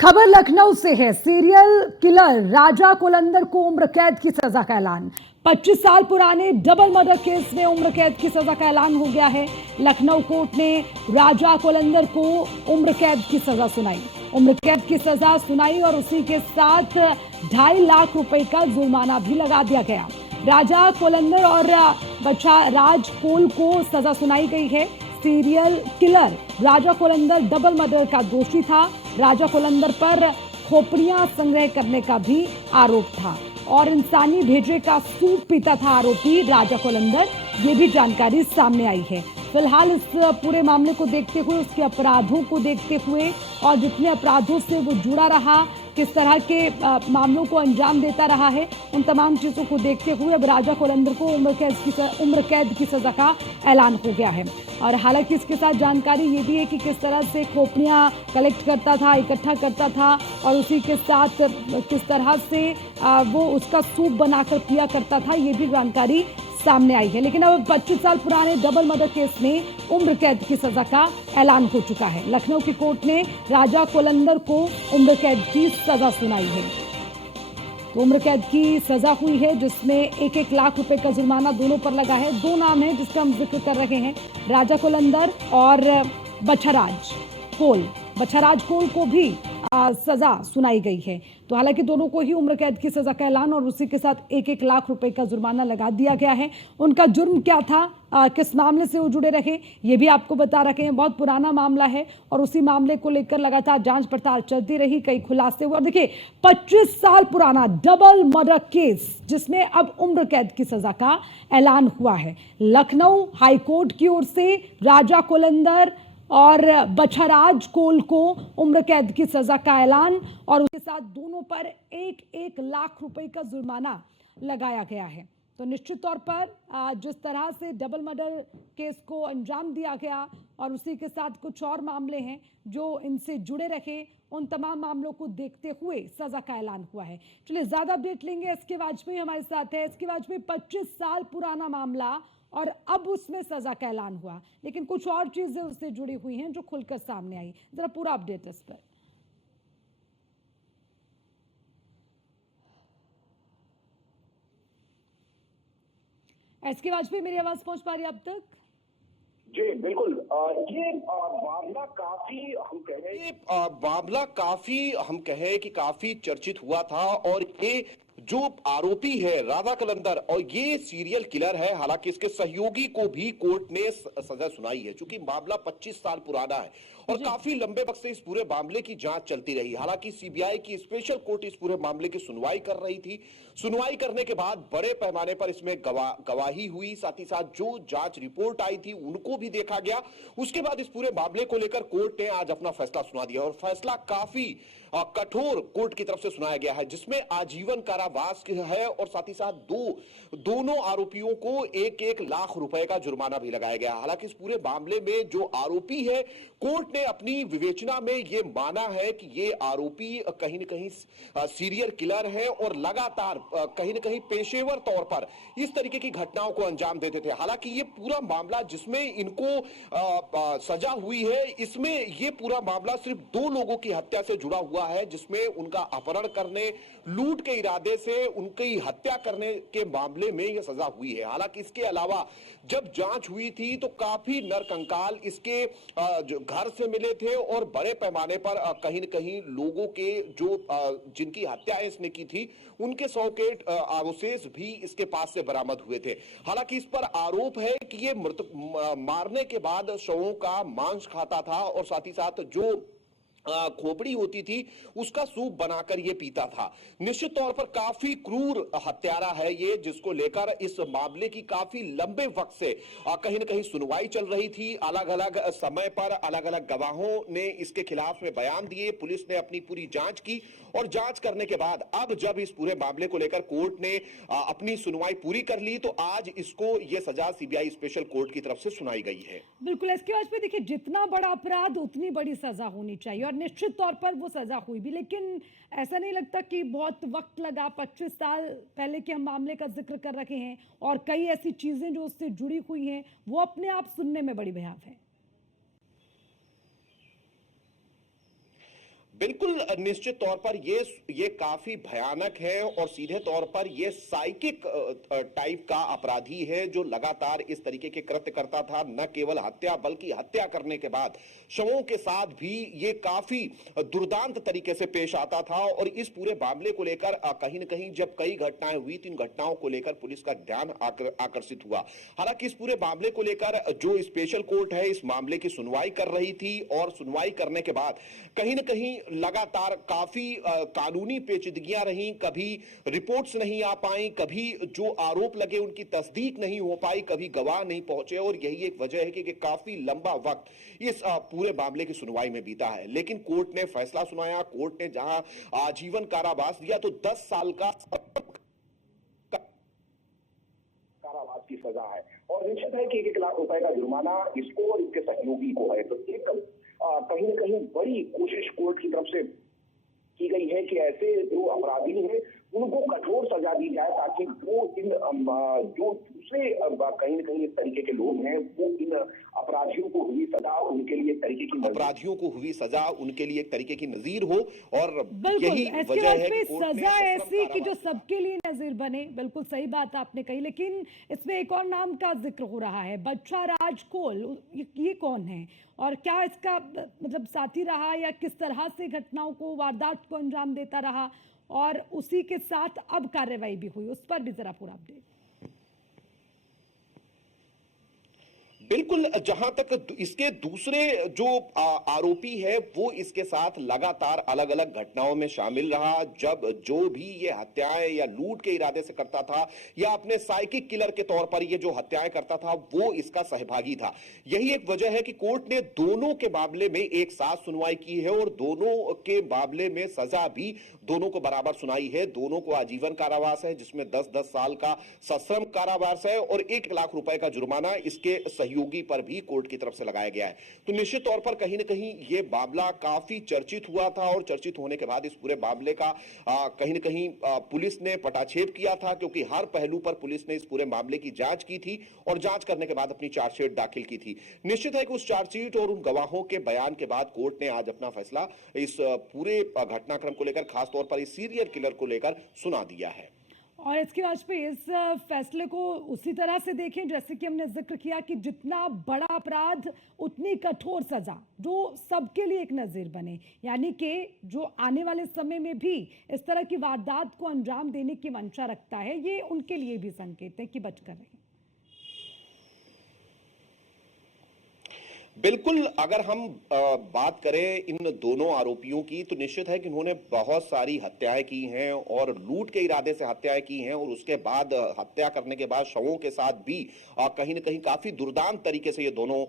खबर लखनऊ से है। सीरियल किलर राजा कोलंदर को उम्र कैद की सजा का ऐलान। 25 साल पुराने डबल मर्डर केस में उम्र कैद की सजा का ऐलान हो गया है। लखनऊ कोर्ट ने राजा कोलंदर को उम्र कैद की सजा सुनाई। उम्र कैद की सजा सुनाई और उसी के साथ 2.5 लाख रुपए का जुर्माना भी लगा दिया गया। राजा कोलंदर और बच्चा राज कोल को सजा सुनाई गई है। सीरियल किलर राजा कोलंदर डबल मर्डर का दोषी था। राजा कोलंदर पर खोपड़ियां संग्रह करने का भी आरोप था और इंसानी भेजे का सूप पीता था आरोपी राजा कोलंदर। ये भी जानकारी सामने आई है। फिलहाल इस पूरे मामले को देखते हुए, उसके अपराधों को देखते हुए और जितने अपराधों से वो जुड़ा रहा, किस तरह के मामलों को अंजाम देता रहा है, उन तमाम चीज़ों को देखते हुए अब राजा कोलंदर को उम्र कैद की सजा का ऐलान हो गया है। और हालांकि इसके साथ जानकारी ये भी है कि किस तरह से खोपड़ियाँ कलेक्ट करता था, इकट्ठा करता था और उसी के साथ किस तरह से वो उसका सूप बनाकर पिया करता था, ये भी जानकारी सामने आई है। लेकिन अब 25 साल पुराने डबल मर्डर केस में उम्र कैद की सजा का ऐलान हो चुका है। लखनऊ की कोर्ट ने राजा कोलंदर को उम्र कैद की सजा सुनाई है। तो उम्र कैद की सजा हुई है जिसमें 1-1 लाख रुपए का जुर्माना दोनों पर लगा है। दो नाम है जिसका हम जिक्र कर रहे हैं, राजा कोलंदर और बच्छाराज कोल। बच्छाराज कोल को भी सजा सुनाई गई है। तो हालांकि दोनों को ही उम्र कैद की सजा का ऐलान और उसी के साथ 1-1 लाख रुपए का जुर्माना लगा दिया गया है। उनका जुर्म क्या था, किस मामले से वो जुड़े रहे, ये भी आपको बता रखे हैं। बहुत पुराना मामला है और उसी मामले को लेकर लगातार जांच पड़ताल चलती रही, कई खुलासे हुए। और देखिए 25 साल पुराना डबल मर्डर केस जिसमें अब उम्र कैद की सजा का ऐलान हुआ है। लखनऊ हाईकोर्ट की ओर से राजा कोलंदर और बच्छाराज कोल को उम्र कैद की सजा का ऐलान और उसके साथ दोनों पर 1-1 लाख रुपए का जुर्माना लगाया गया है। तो निश्चित तौर पर जिस तरह से डबल मर्डर केस को अंजाम दिया गया और उसी के साथ कुछ और मामले हैं जो इनसे जुड़े रहे, उन तमाम मामलों को देखते हुए सजा का ऐलान हुआ है। चलिए ज्यादा अपडेट लेंगे। एसके वाजपेयी हमारे साथ है। एसके वाजपेयी, 25 साल पुराना मामला और अब उसमें सजा का ऐलान हुआ, लेकिन कुछ और चीजें उससे जुड़ी हुई हैं जो खुलकर सामने आई। जरा पूरा अपडेट इस पर। एसके वाजपेयी, मेरी आवाज पहुंच पा रही है अब तक? जी बिल्कुल। ये मामला काफी कि काफी चर्चित हुआ था और ये जो आरोपी है राधा कलंदर और ये सीरियल किलर है। हालांकि इसके सहयोगी को भी कोर्ट ने सजा सुनाई है, क्योंकि मामला 25 साल पुराना है और काफी लंबे वक्त से इस पूरे मामले की जांच चलती रही। हालांकि सीबीआई की स्पेशल कोर्ट इस पूरे मामले की सुनवाई कर रही थी। सुनवाई करने के बाद बड़े पैमाने पर इसमें गवाही हुई, साथ ही साथ जो जांच रिपोर्ट आई थी उनको भी देखा गया। उसके बाद इस पूरे मामले को लेकर कोर्ट ने आज अपना फैसला सुना दिया और फैसला काफी कठोर कोर्ट की तरफ से सुनाया गया है, जिसमें आजीवन कारावास है और साथ ही साथ दोनों आरोपियों को 1-1 लाख रुपए का जुर्माना भी लगाया गया। हालांकि इस पूरे मामले में जो आरोपी है, कोर्ट ने अपनी विवेचना में यह माना है कि ये आरोपी कहीं न कहीं सीरियल किलर है और लगातार कहीं न कहीं पेशेवर तौर पर इस तरीके की घटनाओं को अंजाम देते थे। हालांकि ये पूरा मामला जिसमें इनको सजा हुई है, इसमें ये पूरा मामला सिर्फ 2 लोगों की हत्या से जुड़ा हुआ है, जिसमें उनका अपहरण करने, लूट के इरादे से उनकी हत्या करने के मामले में यह सजा हुई है। हालांकि इसके अलावा जब जांच हुई थी तो काफी नरकंकाल इसके जो घर से मिले थे और बड़े पैमाने पर कहीं न कहीं लोगों के जो जिनकी हत्या इसने की थी उनके शव के अवशेष भी इसके पास से बरामद हुए थे। हालांकि इस पर आरोप है कि ये मारने के बाद शवों का मांस खाता था और साथ ही साथ जो खोपड़ी होती थी उसका सूप बनाकर ये पीता था। निश्चित तौर पर काफी क्रूर हत्यारा है ये, जिसको लेकर इस मामले की काफी लंबे वक्त से कहीं न कहीं सुनवाई चल रही थी। अलग अलग समय पर अलग अलग गवाहों ने इसके खिलाफ में बयान दिए, पुलिस ने अपनी पूरी जांच की और जांच करने के बाद अब जब इस पूरे मामले को लेकर कोर्ट ने अपनी सुनवाई पूरी कर ली तो आज इसको ये सजा सीबीआई स्पेशल कोर्ट की तरफ से सुनाई गई है। बिल्कुल। इसके बाद पे देखिए, जितना बड़ा अपराध उतनी बड़ी सजा होनी चाहिए और निश्चित तौर पर वो सजा हुई भी, लेकिन ऐसा नहीं लगता कि बहुत वक्त लगा? 25 साल पहले के हम मामले का जिक्र कर रखे हैं और कई ऐसी चीजें जो उससे जुड़ी हुई हैं वो अपने आप सुनने में बड़ी भयावह है। बिल्कुल निश्चित तौर पर ये काफी भयानक है और सीधे तौर पर ये साइकिक टाइप का अपराधी है जो लगातार इस तरीके के कृत्य करता था। न केवल हत्या बल्कि हत्या करने के बाद शवों के साथ भी ये काफी दुर्दांत तरीके से पेश आता था। और इस पूरे मामले को लेकर कहीं न कहीं जब कई घटनाएं हुई तो इन घटनाओं को लेकर पुलिस का ध्यान आकर्षित हुआ। हालांकि इस पूरे मामले को लेकर जो स्पेशल कोर्ट है इस मामले की सुनवाई कर रही थी और सुनवाई करने के बाद कहीं न कहीं लगातार काफी कानूनी पेचीदगियां रहीं। कभी रिपोर्ट्स नहीं आ पाई, कभी जो आरोप लगे उनकी तस्दीक नहीं हो पाई, कभी गवाह नहीं पहुंचे। और यही एक वजह है कि काफी लंबा वक्त इस पूरे मामले की सुनवाई में बीता है। लेकिन कोर्ट ने फैसला सुनाया। कोर्ट ने जहां आजीवन कारावास दिया तो 10 साल का कारावास की सजा है। और निश्चित है कि 1 लाख रुपए का जुर्माना इसको और इसके सहयोगी को है। तो एक कहीं ना कहीं बड़ी कोशिश कोर्ट की तरफ से की गई है कि ऐसे जो अपराधी हैं उनको कठोर सजा दी जाए ताकि वो इन जो दूसरे कहीं ना कहीं इस तरीके के लोग हैं वो इन अपराधियों को हुई सजा उनके लिए एक तरीके की अपराधियों को हुई सजा उनके लिए एक तरीके की नजीर हो। और यही वजह है कि सजा ऐसी कि जो सबके लिए नजीर बने। बिल्कुल सही बात आपने कही। लेकिन इसमें एक और नाम का जिक्र हो रहा है, बच्चा राज कोल। ये कौन है और क्या इसका मतलब साथी रहा या किस तरह से घटनाओं को वारदात को अंजाम देता रहा और उसी के साथ अब कार्रवाई भी हुई, उस पर भी जरा पूरा अपडेट। बिल्कुल, जहां तक इसके दूसरे जो आरोपी है वो इसके साथ लगातार अलग अलग घटनाओं में शामिल रहा। जब जो भी ये हत्याएं या लूट के इरादे से करता था या अपने साइकिक किलर के तौर पर ये जो हत्याएं करता था वो इसका सहभागी था। यही एक वजह है कि कोर्ट ने दोनों के मामले में एक साथ सुनवाई की है और दोनों के मामले में सजा भी दोनों को बराबर सुनाई है। दोनों को आजीवन कारावास है जिसमें 10-10 साल का सश्रम कारावास है और 1 लाख रुपए का जुर्माना इसके सहयोगी पर भी कोर्ट की तरफ से लगाया गया है। तो निश्चित तौर पर कहीं ना कहीं यह मामला काफी चर्चित हुआ था और चर्चित होने के बाद इस पूरे मामले का कहीं ना कहीं पुलिस ने पटाक्षेप किया था क्योंकि हर पहलू पर पुलिस ने इस पूरे मामले की जांच की थी और जांच करने के बाद अपनी चार्जशीट दाखिल की थी। निश्चित है कि उस चार्जशीट और उन गवाहों के बयान के बाद कोर्ट ने आज अपना फैसला इस पूरे घटनाक्रम को लेकर, खासतौर पर इस सीरियल किलर को लेकर सुना दिया है। और इसके वाजपेयी इस फैसले को उसी तरह से देखें जैसे कि हमने जिक्र किया कि जितना बड़ा अपराध उतनी कठोर सजा जो सबके लिए एक नजीर बने, यानी कि जो आने वाले समय में भी इस तरह की वारदात को अंजाम देने की मंशा रखता है, ये उनके लिए भी संकेत है कि बचकर रहें। बिल्कुल, अगर हम बात करें इन दोनों आरोपियों की तो निश्चित है कि उन्होंने बहुत सारी हत्याएं की हैं और लूट के इरादे से हत्याएं की हैं और उसके बाद हत्या करने के बाद शवों के साथ भी कहीं न कहीं काफी दुर्दांत तरीके से ये दोनों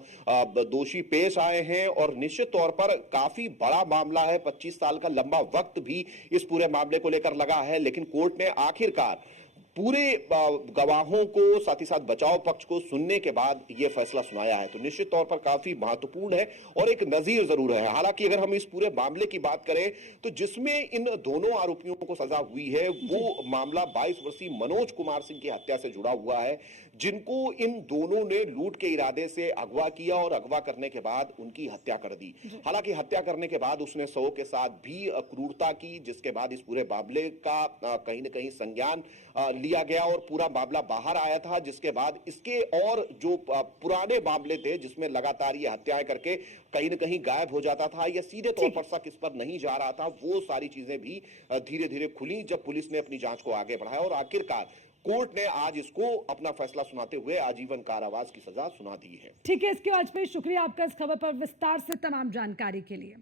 दोषी पेश आए हैं। और निश्चित तौर पर काफी बड़ा मामला है, 25 साल का लंबा वक्त भी इस पूरे मामले को लेकर लगा है। लेकिन कोर्ट ने आखिरकार पूरे गवाहों को साथ ही साथ बचाव पक्ष को सुनने के बाद यह फैसला सुनाया है। तो निश्चित तौर पर काफी महत्वपूर्ण है और एक नजीर जरूर है। हालांकि अगर हम इस पूरे मामले की बात करें तो जिसमें इन दोनों आरोपियों को सजा हुई है वो मामला 22 वर्षीय मनोज कुमार सिंह की हत्या से जुड़ा हुआ है, जिनको इन दोनों ने लूट के इरादे से अगवा किया और अगवा करने के बाद उनकी हत्या कर दी। हालांकि हत्या करने के बाद उसने शव के साथ भी क्रूरता की, जिसके बाद इस पूरे मामले का कहीं न कहीं संज्ञान लिया गया और पूरा मामला बाहर आया था। जिसके बाद इसके और जो पुराने मामले थे जिसमें लगातार ये हत्याएं करके कहीं न कहीं गायब हो जाता था या सीधे तौर पर शक इस पर नहीं जा रहा था, वो सारी चीजें भी धीरे धीरे खुली जब पुलिस ने अपनी जांच को आगे बढ़ाया और आखिरकार कोर्ट ने आज इसको अपना फैसला सुनाते हुए आजीवन कारावास की सजा सुना दी है। ठीक है, इसके वाजपेयी शुक्रिया आपका इस खबर पर विस्तार से तमाम जानकारी के लिए।